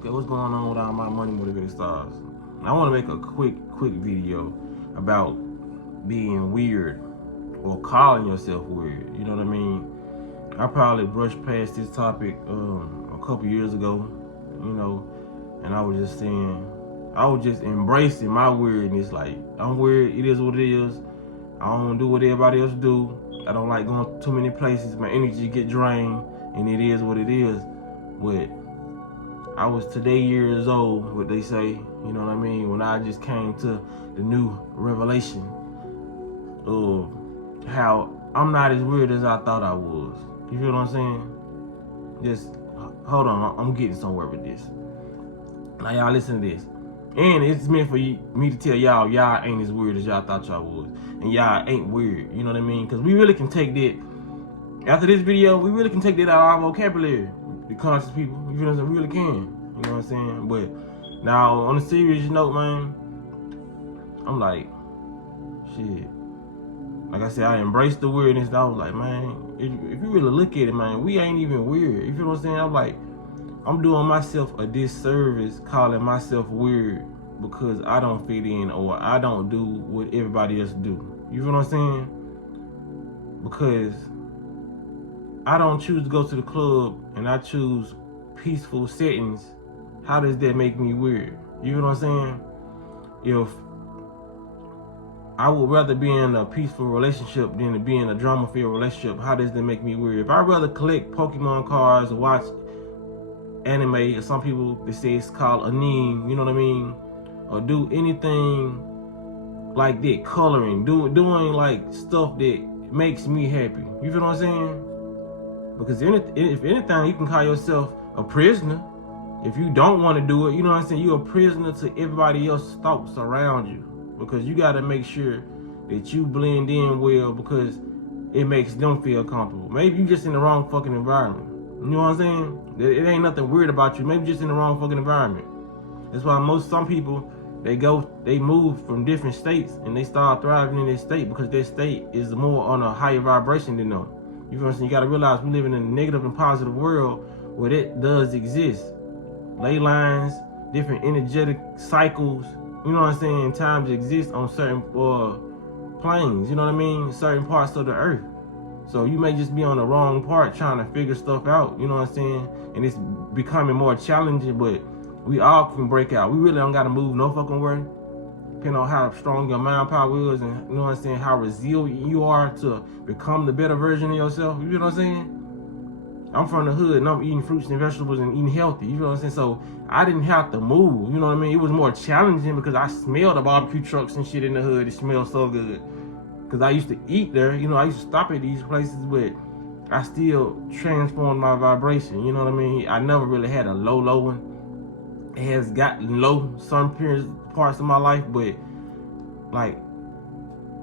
Okay, what's going on with all my money motivated stars? I want to make a quick video about being weird or calling yourself weird. You know what I mean? I probably brushed past this topic a couple years ago, you know, and I was just saying, I was just embracing my weirdness. Like, I'm weird, it is what it is. I don't do what everybody else do. I don't like going too many places. My energy get drained, and it is what it is. But I was today years old, what they say, you know what I mean, when I just came to the new revelation of how I'm not as weird as I thought I was. You feel what I'm saying? Just, hold on, I'm getting somewhere with this. Now y'all listen to this. And it's meant for me to tell y'all ain't as weird as y'all thought y'all was. And y'all ain't weird, you know what I mean? Because we really can take that, after this video, we really can take that out of our vocabulary. The conscious people, you feel what I'm saying? We really can, you know what I'm saying? But now, on a serious note, man, I'm like, shit. Like I said, I embraced the weirdness. And I was like, man, if you really look at it, man, we ain't even weird. You feel what I'm saying? I'm like, I'm doing myself a disservice calling myself weird because I don't fit in or I don't do what everybody else do. You feel what I'm saying? Because I don't choose to go to the club and I choose peaceful settings. How does that make me weird? You know what I'm saying? If I would rather be in a peaceful relationship than to be in a drama-filled relationship, how does that make me weird? If I'd rather collect Pokemon cards or watch anime, or some people, they say it's called anime, you know what I mean? Or do anything like that, coloring, doing like stuff that makes me happy. You feel what I'm saying? Because if anything, you can call yourself a prisoner. If you don't want to do it, you know what I'm saying? You're a prisoner to everybody else's thoughts around you. Because you got to make sure that you blend in well because it makes them feel comfortable. Maybe you just in the wrong fucking environment. You know what I'm saying? It ain't nothing weird about you. Maybe just in the wrong fucking environment. That's why some people, they move from different states and they start thriving in their state because their state is more on a higher vibration than them. You know what I'm saying? You got to realize we live in a negative and positive world where it does exist. Ley lines, different energetic cycles, you know what I'm saying, times exist on certain planes, you know what I mean, certain parts of the earth. So you may just be on the wrong part trying to figure stuff out, you know what I'm saying, and it's becoming more challenging, but we all can break out. We really don't got to move no fucking where, depending on how strong your mind power is and, you know what I'm saying, how resilient you are to become the better version of yourself, you know what I'm saying? I'm from the hood and I'm eating fruits and vegetables and eating healthy, you know what I'm saying? So I didn't have to move, you know what I mean? It was more challenging because I smelled the barbecue trucks and shit in the hood. It smelled so good. Because I used to eat there, you know, I used to stop at these places, but I still transformed my vibration, you know what I mean? I never really had a low one. It has gotten low some parts of my life, but like,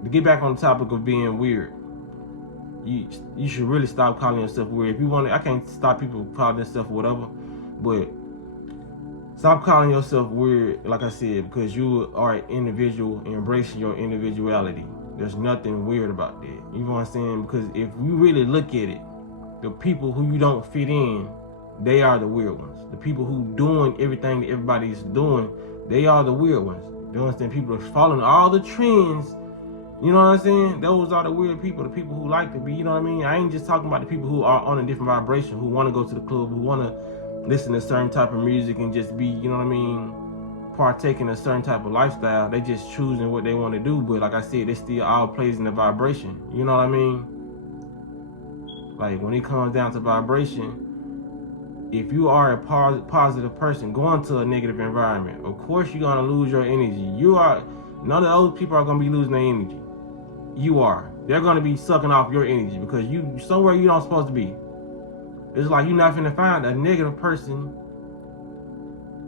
to get back on the topic of being weird, you should really stop calling yourself weird. If you want to, I can't stop people calling themselves whatever, but stop calling yourself weird, like I said, because you are an individual embracing your individuality. There's nothing weird about that. You know what I'm saying? Because if you really look at it, the people who you don't fit in, they are the weird ones. The people who doing everything that everybody's doing, they are the weird ones. You understand? People are following all the trends. You know what I'm saying? Those are the weird people, the people who like to be, you know what I mean? I ain't just talking about the people who are on a different vibration, who want to go to the club, who want to listen to certain type of music and just be, you know what I mean, partaking a certain type of lifestyle. They just choosing what they want to do, but like I said, they still all plays in the vibration. You know what I mean? Like, when it comes down to vibration, if you are a positive person going to a negative environment, of course you're going to lose your energy. None of those people are going to be losing their energy. You are. They're going to be sucking off your energy because you somewhere you don't supposed to be. It's like you're not finna find a negative person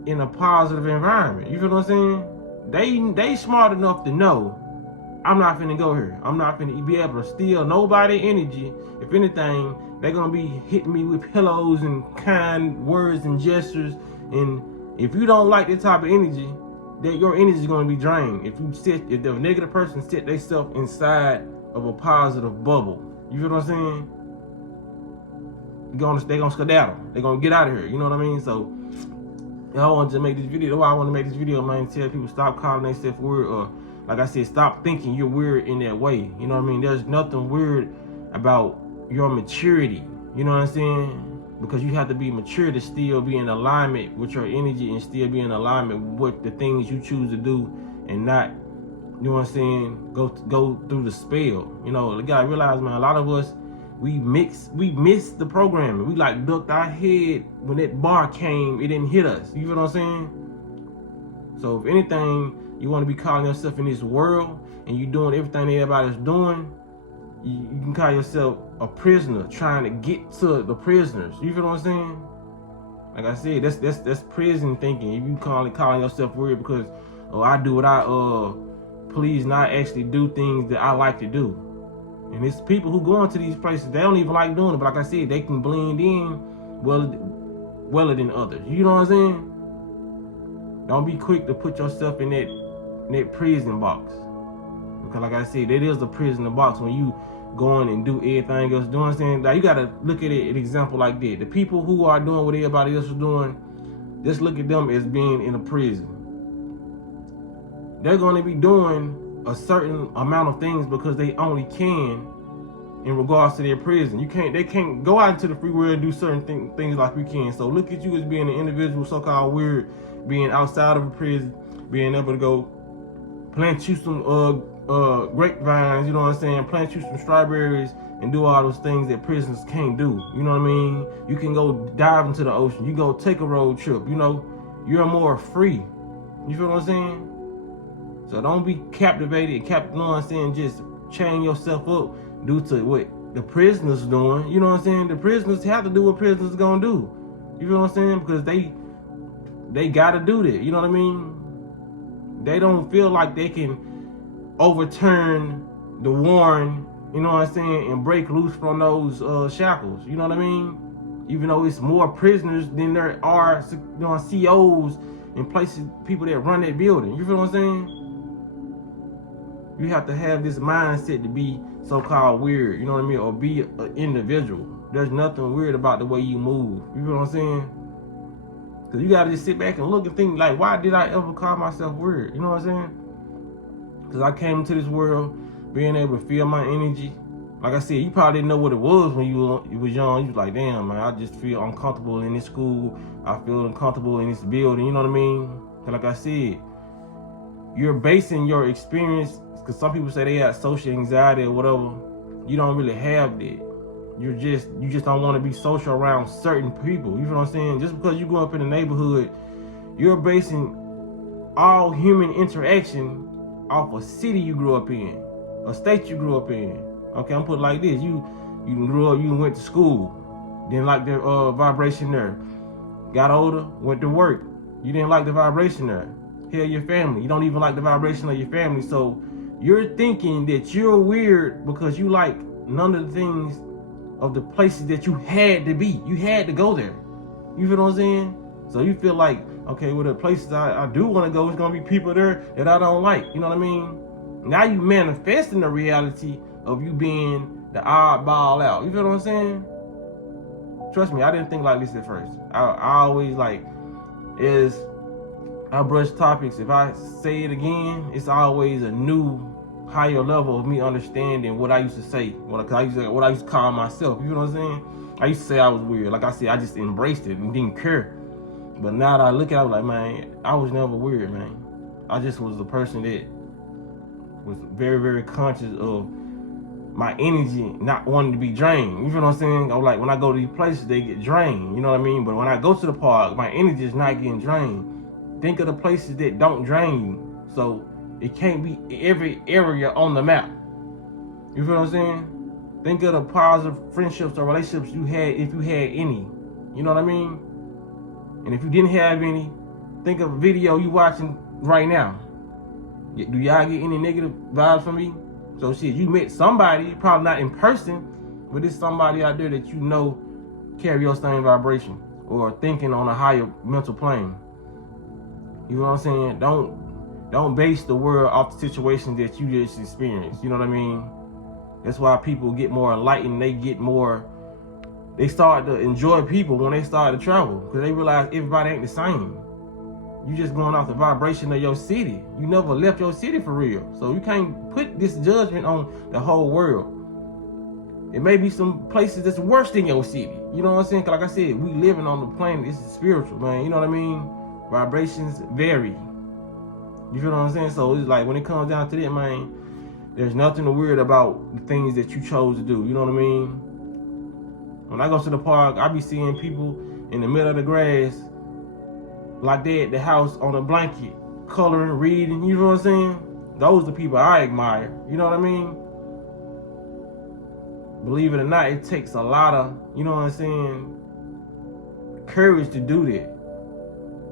in a positive environment. You feel what I'm saying? They smart enough to know I'm not finna go here. I'm not finna be able to steal nobody energy. If anything, they're gonna be hitting me with pillows and kind words and gestures. And if you don't like that type of energy, then your energy is gonna be drained. If the negative person set themselves inside of a positive bubble, you feel what I'm saying? They're gonna skedaddle. They're gonna get out of here. You know what I mean? So And I wanted to make this video. Why I want to make this video, man, to tell people stop calling themselves weird, or like I said, stop thinking you're weird in that way. You know what I mean? There's nothing weird about your maturity. You know what I'm saying? Because you have to be mature to still be in alignment with your energy and still be in alignment with the things you choose to do, and not, you know what I'm saying, go through the spell. You know, you gotta realize, man, a lot of us, we missed the programming. We like ducked our head when that bar came, it didn't hit us. You know what I'm saying? So if anything, you want to be calling yourself in this world and you doing everything everybody's doing, you can call yourself a prisoner trying to get to the prisoners. You feel what I'm saying? Like I said, that's prison thinking. If you calling yourself weird because, oh, I do what I please not actually do things that I like to do. And it's people who go into these places, they don't even like doing it, but like I said, they can blend in well than others. You know what I'm saying? Don't be quick to put yourself in that prison box. Because like I said, it is a prison box when you go in and do everything else. You know what I'm saying? Like, you gotta look at it, an example like that. The people who are doing what everybody else is doing, just look at them as being in a prison. They're gonna be doing a certain amount of things because they only can in regards to their prison. They can't go out into the free world and do certain things like we can. So look at you as being an individual, so-called weird, being outside of a prison, being able to go plant you some grapevines, you know what I'm saying, plant you some strawberries and do all those things that prisoners can't do. You know what I mean? You can go dive into the ocean, you go take a road trip, you know, you're more free. You feel what I'm saying? So don't be captivated, you know what I'm saying, just chain yourself up due to what the prisoners doing. You know what I'm saying? The prisoners have to do what prisoners gonna do. You feel what I'm saying? Because they gotta do that. You know what I mean? They don't feel like they can overturn the Warren, you know what I'm saying, and break loose from those shackles. You know what I mean? Even though it's more prisoners than there are, you know, COs and places, people that run that building. You feel what I'm saying? You have to have this mindset to be so-called weird, you know what I mean, or be an individual. There's nothing weird about the way you move. You feel what I'm saying? Because you got to just sit back and look and think, like, why did I ever call myself weird? You know what I'm saying? Because I came into this world being able to feel my energy. Like I said, you probably didn't know what it was when you was young. You was like, damn, man, I just feel uncomfortable in this school. I feel uncomfortable in this building. You know what I mean? Because like I said, you're basing your experience, because some people say they have social anxiety or whatever. You don't really have that. You just don't want to be social around certain people. You know what I'm saying? Just because you grew up in a neighborhood, you're basing all human interaction off a city you grew up in, a state you grew up in. Okay, I'm putting it like this. You grew up, you went to school, didn't like the vibration there. Got older, went to work. You didn't like the vibration there. Hell, your family. You don't even like the vibration of your family. So you're thinking that you're weird because you like none of the things of the places that you had to be. You had to go there. You feel what I'm saying? So you feel like, okay, well, the places I do want to go, it's going to be people there that I don't like. You know what I mean? Now you manifesting the reality of you being the oddball out. You feel what I'm saying? Trust me, I didn't think like this at first. I always like, I brush topics. If I say it again, it's always a new, higher level of me understanding what I used to say, what I used to call myself. You know what I'm saying? I used to say I was weird. Like I said, I just embraced it and didn't care. But now that I look at it, I was like, man, I was never weird, man. I just was the person that was very, very conscious of my energy not wanting to be drained. You feel what I'm saying? I was like, when I go to these places, they get drained. You know what I mean? But when I go to the park, my energy is not getting drained. Think of the places that don't drain you. So it can't be every area on the map. You feel what I'm saying? Think of the positive friendships or relationships you had, if you had any. You know what I mean? And if you didn't have any, think of a video you watching right now. Do y'all get any negative vibes from me? So shit, you met somebody, probably not in person, but it's somebody out there that you know carry your same vibration or thinking on a higher mental plane. You know what I'm saying? Don't base the world off the situations that you just experienced. You know what I mean? That's why people get more enlightened. They start to enjoy people when they start to travel, because they realize everybody ain't the same. You just going off the vibration of your city. You never left your city for real. So you can't put this judgment on the whole world. It may be some places that's worse than your city. You know what I'm saying? 'Cause like I said, we living on the planet. This is spiritual, man. You know what I mean? Vibrations vary. You feel what I'm saying? So it's like when it comes down to that, man, there's nothing weird about the things that you chose to do. You know what I mean? When I go to the park, I be seeing people in the middle of the grass like they at the house on a blanket, coloring, reading. You know what I'm saying? Those are the people I admire. You know what I mean? Believe it or not, it takes a lot of, you know what I'm saying, courage to do that.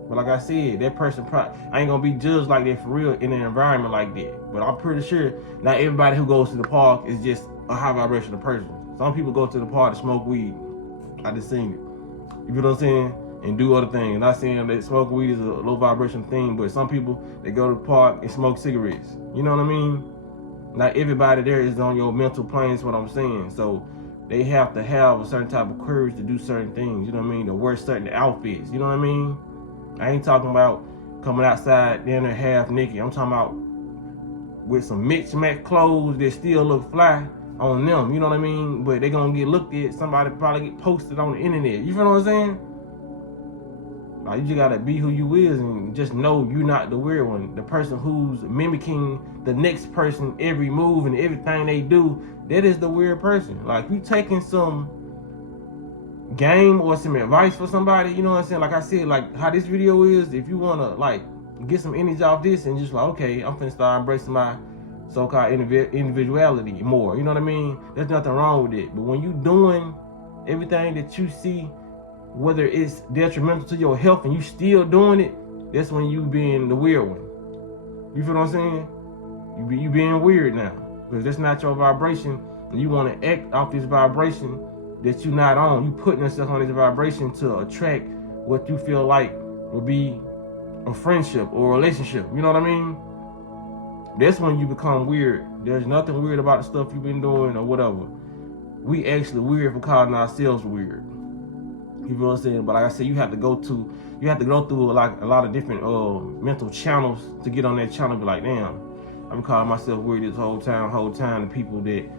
But like I said, that person I ain't gonna be judged like that for real in an environment like that. But I'm pretty sure not everybody who goes to the park is just a high vibrational person. Some people go to the park to smoke weed. I just seen it. You know what I'm saying? And do other things. Not saying that smoking weed is a low vibration thing, but some people, they go to the park and smoke cigarettes. You know what I mean? Not everybody there is on your mental plane, is what I'm saying. So they have to have a certain type of courage to do certain things. You know what I mean? To wear certain outfits. You know what I mean? I ain't talking about coming outside down there half naked. I'm talking about with some mixed match clothes that still look fly on them. You know what I mean? But they gonna get looked at. Somebody probably get posted on the internet. You feel what I'm saying? Like, you just gotta be who you is and just know you're not the weird one. The person who's mimicking the next person every move and everything they do, that is the weird person. Like, you taking some game or some advice for somebody, you know what I'm saying? Like I said, like how this video is, if you wanna like get some energy off this and just like, okay, I'm finna start embracing my so-called individuality more, you know what I mean? There's nothing wrong with it. But when you doing everything that you see, whether it's detrimental to your health and you still doing it, that's when you being the weird one. You feel what I'm saying? You being weird now, because that's not your vibration, and you want to act off this vibration that you're not on. You putting yourself on this vibration to attract what you feel like will be a friendship or a relationship. You know what I mean? That's when you become weird. There's nothing weird about the stuff you've been doing or whatever. We actually weird for calling ourselves weird. You know what I'm saying? But like I said, you have to go through like a lot of different mental channels to get on that channel and be like, damn, I've been calling myself weird this whole time. The people that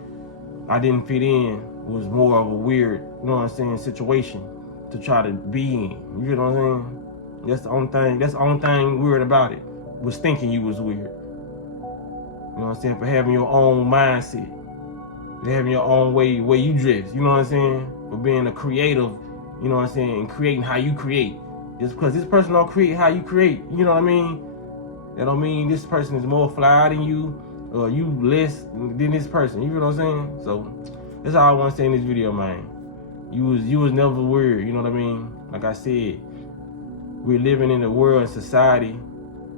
I didn't fit in was more of a weird, you know what I'm saying, situation to try to be in. You know what I'm saying? That's the only thing weird about it, was thinking you was weird. You know what I'm saying? For having your own mindset, for having your own way you dress, you know what I'm saying? For being a creative, you know what I'm saying, and creating how you create. Just because this person don't create how you create, you know what I mean? That don't mean this person is more fly than you, or you less than this person. You know what I'm saying? So that's all I want to say in this video, man. You was never weird, you know what I mean? Like I said, we're living in a world and society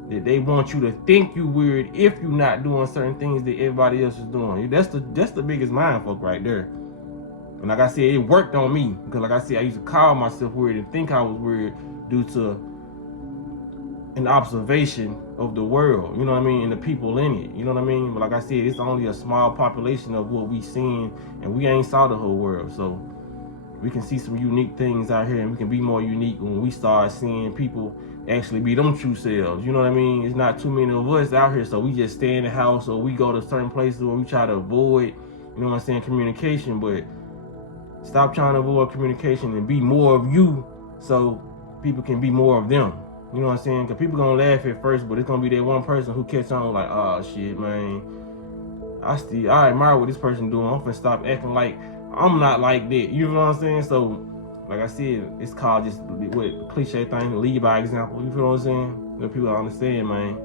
that they want you to think you weird if you're not doing certain things that everybody else is doing. That's the biggest mindfuck right there. And like I said, it worked on me, because like I said, I used to call myself weird and think I was weird due to an observation of the world, you know what I mean, and the people in it, you know what I mean? But like I said, it's only a small population of what we seen, and we ain't saw the whole world. So we can see some unique things out here, and we can be more unique when we start seeing people actually be them true selves, you know what I mean? It's not too many of us out here, so we just stay in the house, or we go to certain places where we try to avoid, you know what I'm saying, communication. But stop trying to avoid communication and be more of you, so people can be more of them. You know what I'm saying? Because people gonna laugh at first, but it's gonna be that one person who catch on like, oh shit, man, I admire what this person doing. I'm finna stop acting like I'm not like that. You know what I'm saying? So, like I said, it's called just what cliche thing, lead by example. You feel what I'm saying? The people understand, man.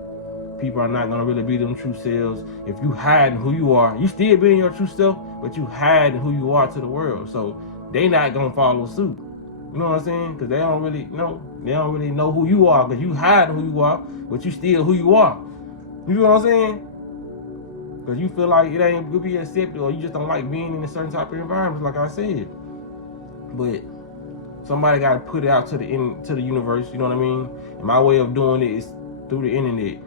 People are not gonna really be them true selves. If you hiding who you are, you still being your true self, but you hiding who you are to the world. So they not gonna follow suit. You know what I'm saying? Because they don't really know who you are, because you hide who you are, but you still who you are. You know what I'm saying? Because you feel like it ain't gonna be accepted, or you just don't like being in a certain type of environment, like I said. But somebody got to put it out to the universe. You know what I mean? And my way of doing it is through the internet.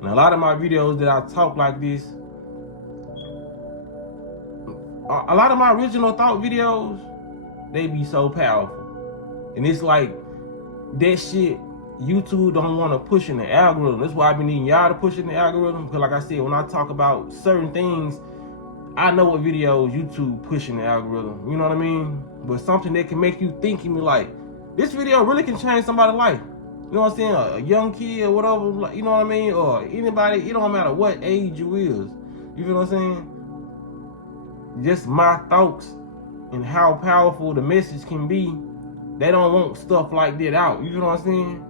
And a lot of my videos that I talk like this, a lot of my original thought videos, they be so powerful. And it's like, that shit YouTube don't want to push in the algorithm. That's why I be needing y'all to push in the algorithm. Because like I said, when I talk about certain things, I know what videos YouTube pushing the algorithm. You know what I mean? But something that can make you think and be like, this video really can change somebody's life. You know what I'm saying? A young kid or whatever, you know what I mean? Or anybody, it don't matter what age you is. You feel what I'm saying? Just my thoughts and how powerful the message can be. They don't want stuff like that out. You know what I'm saying?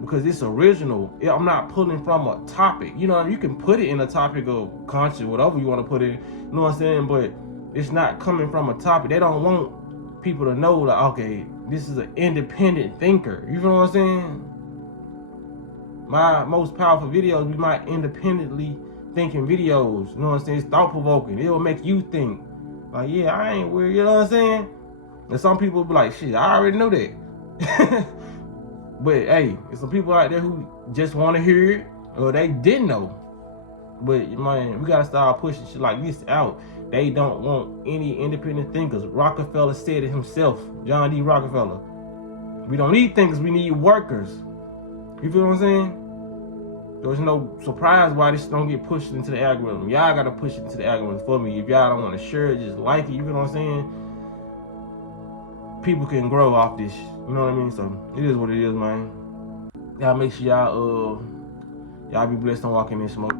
Because it's original. I'm not pulling from a topic. You know, you can put it in a topic of conscious, whatever you want to put it. You know what I'm saying? But it's not coming from a topic. They don't want people to know that, okay, this is an independent thinker. You know what I'm saying? My most powerful videos be my independently thinking videos. You know what I'm saying? It's thought-provoking. It will make you think. Like, yeah, I ain't weird. You know what I'm saying? And some people be like, shit, I already know that. But hey, there's some people out there who just want to hear it, or they didn't know. But man, we gotta start pushing shit like this out. They don't want any independent thinkers. Rockefeller said it himself, John D. Rockefeller. We don't need thinkers, we need workers. You feel what I'm saying? There's no surprise why this don't get pushed into the algorithm. Y'all gotta push it into the algorithm for me. If y'all don't want to share it, just like it. You feel what I'm saying? People can grow off this. You know what I mean? So it is what it is, man. Y'all make sure y'all be blessed and walk in this smoke.